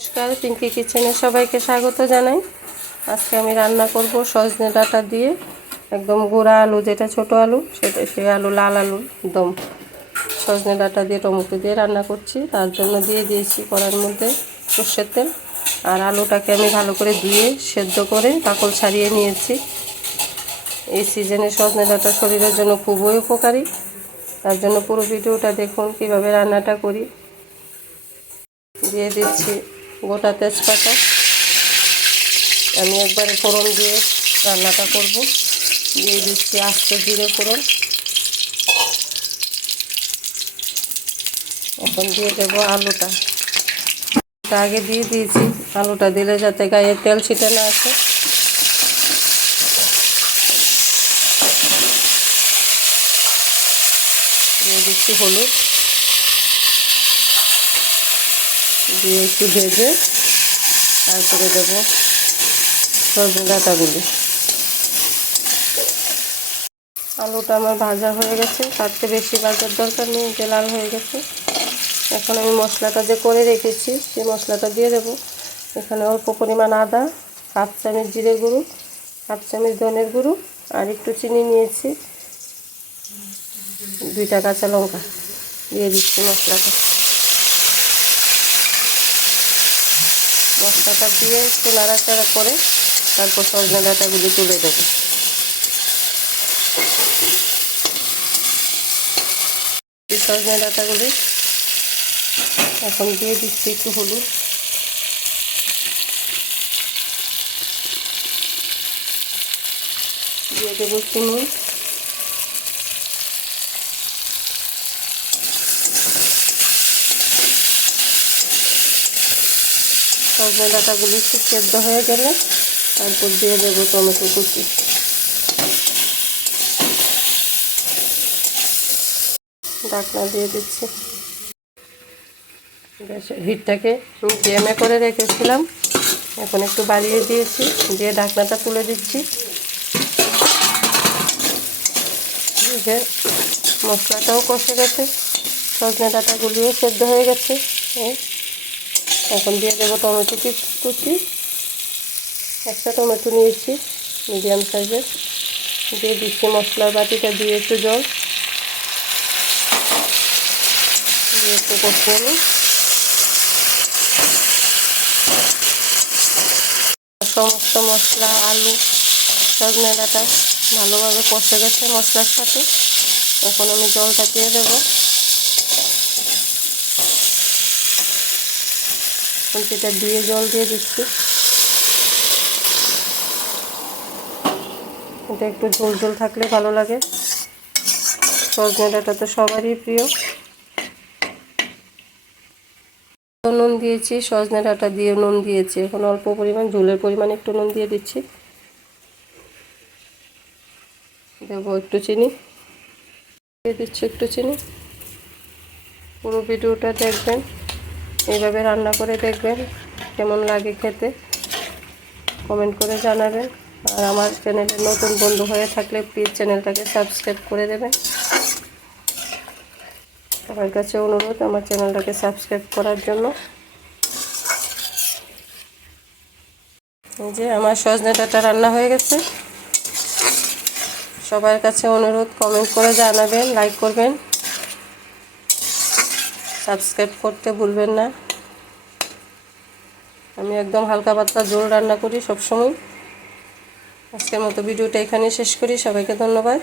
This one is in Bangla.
নমস্কার, পিঙ্কি কিচেনে সবাইকে স্বাগত জানাই। আজকে আমি রান্না করব সজনে ডাঁটা দিয়ে একদম গুঁড়া আলু, যেটা ছোট আলু সেটা, সেই আলু, লাল আলু একদম সজনে ডাঁটা দিয়ে টমেটো দিয়ে রান্না করছি। তার জন্য দিয়ে দিয়েছি কড়াইয়ের মধ্যে সর্ষের তেল, আর আলুটাকে আমি ভালো করে ধুয়ে সেদ্ধ করে কাকড় ছাড়িয়ে নিয়েছি। এই সিজনে সজনে ডাঁটা শরীরের জন্য খুবই উপকারী, তার জন্য পুরো ভিডিওটা দেখুন কীভাবে রান্নাটা করি। দিয়ে দিচ্ছি গোটা তেজপাতা, আমি একবারে ফোড়ন দিয়ে রান্নাটা করব। দিয়ে দিচ্ছি আস্ত জিরে ফোড়ন। এখন দিয়ে দেবো আলুটা, আগে দিয়ে দিয়েছি। আলুটা দিলে যাতে গায়ে তেল ছিটে না আসে। দিয়ে দিচ্ছি হলুদ, দিয়ে একটু ভেজে তারপরে দেবো সজনে ডাঁটাগুলি। আলুটা আমার ভাজা হয়ে গেছে, তাতে বেশি ভাজার দরকার নেই, যে লাল হয়ে গেছে। এখন আমি মশলাটা যে করে রেখেছি সেই মশলাটা দিয়ে দেবো। এখানে অল্প পরিমাণ আদা, হাফ চামচ জিরে গুঁড়ো, হাফ চামচ ধনের গুঁড়ো, আর একটু চিনি নিয়েছি, 2টা কাঁচা লঙ্কা দিয়ে দিচ্ছি মশলাটা। মশলাটা দিয়ে একটু নাড়াচাড়া করে তারপর সজনে ডাঁটাগুলি তুলে দেবো। সজনে ডাঁটাগুলি এখন দিয়ে দিচ্ছি একটু হলুদ, দিয়ে দেবো একটু নুন, সজনে ডাঁটাগুলি একটু সেদ্ধ হয়ে গেলে তারপর দিয়ে দেবো টমেটো কুচি। ঢাকনা দিয়ে দিচ্ছি। গ্যাসের হিটটাকে মিডিয়ামে করে রেখেছিলাম, এখন একটু বাড়িয়ে দিয়েছি, দিয়ে ঢাকনাটা তুলে দিচ্ছি। যে মশলাটাও কষে গেছে, সজনে ডাঁটাগুলিও সেদ্ধ হয়ে গেছে। এখন দিয়ে দেবো টমেটো কুচি, একটা টমেটো নিয়েছি মিডিয়াম সাইজের। দিয়ে দিচ্ছি মশলার বাটিটা দিয়ে একটু জল দিয়ে একটু কষিয়ে নিই। সমস্ত মশলা, আলু, সজনে ডাঁটা ভালোভাবে কষে গেছে মশলার সাথে। এখন আমি জলটা দিয়ে দেবো। খুন্তিটা দিয়ে জল দিয়ে দিচ্ছি। এটা একটু ঝোল ঝোল থাকলে ভালো লাগে। সজনে ডাঁটা তো সবারই প্রিয়। নুন দিয়েছি, সজনে ডাঁটা দিয়ে নুন দিয়েছি, এখন অল্প পরিমাণ ঝোলের পরিমাণ একটু নুন দিয়ে দিচ্ছি। দেবো একটু চিনি, দিয়ে দিচ্ছি একটু চিনি। পুরো ভিডিওটা দেখবেন, এইভাবে রান্না করে দেখবেন কেমন লাগে খেতে, কমেন্ট করে জানাবেন। আর আমার চ্যানেলে নতুন বন্ধু হয়ে থাকলে প্লিজ চ্যানেলটাকে সাবস্ক্রাইব করে দেবেন। সবার কাছে অনুরোধ আমার চ্যানেলটাকে সাবস্ক্রাইব করার জন্য। এই যে আমার সজনে ডাঁটা রান্না হয়ে গেছে। সবার কাছে অনুরোধ কমেন্ট করে জানাবেন, লাইক করবেন, সাবস্ক্রাইব করতে ভুলবেন না। আমি একদম হালকা পাতলা ঝোল রান্না করি সবসময়। আজকের মতো ভিডিওটা এখানে শেষ করি। সবাইকে ধন্যবাদ।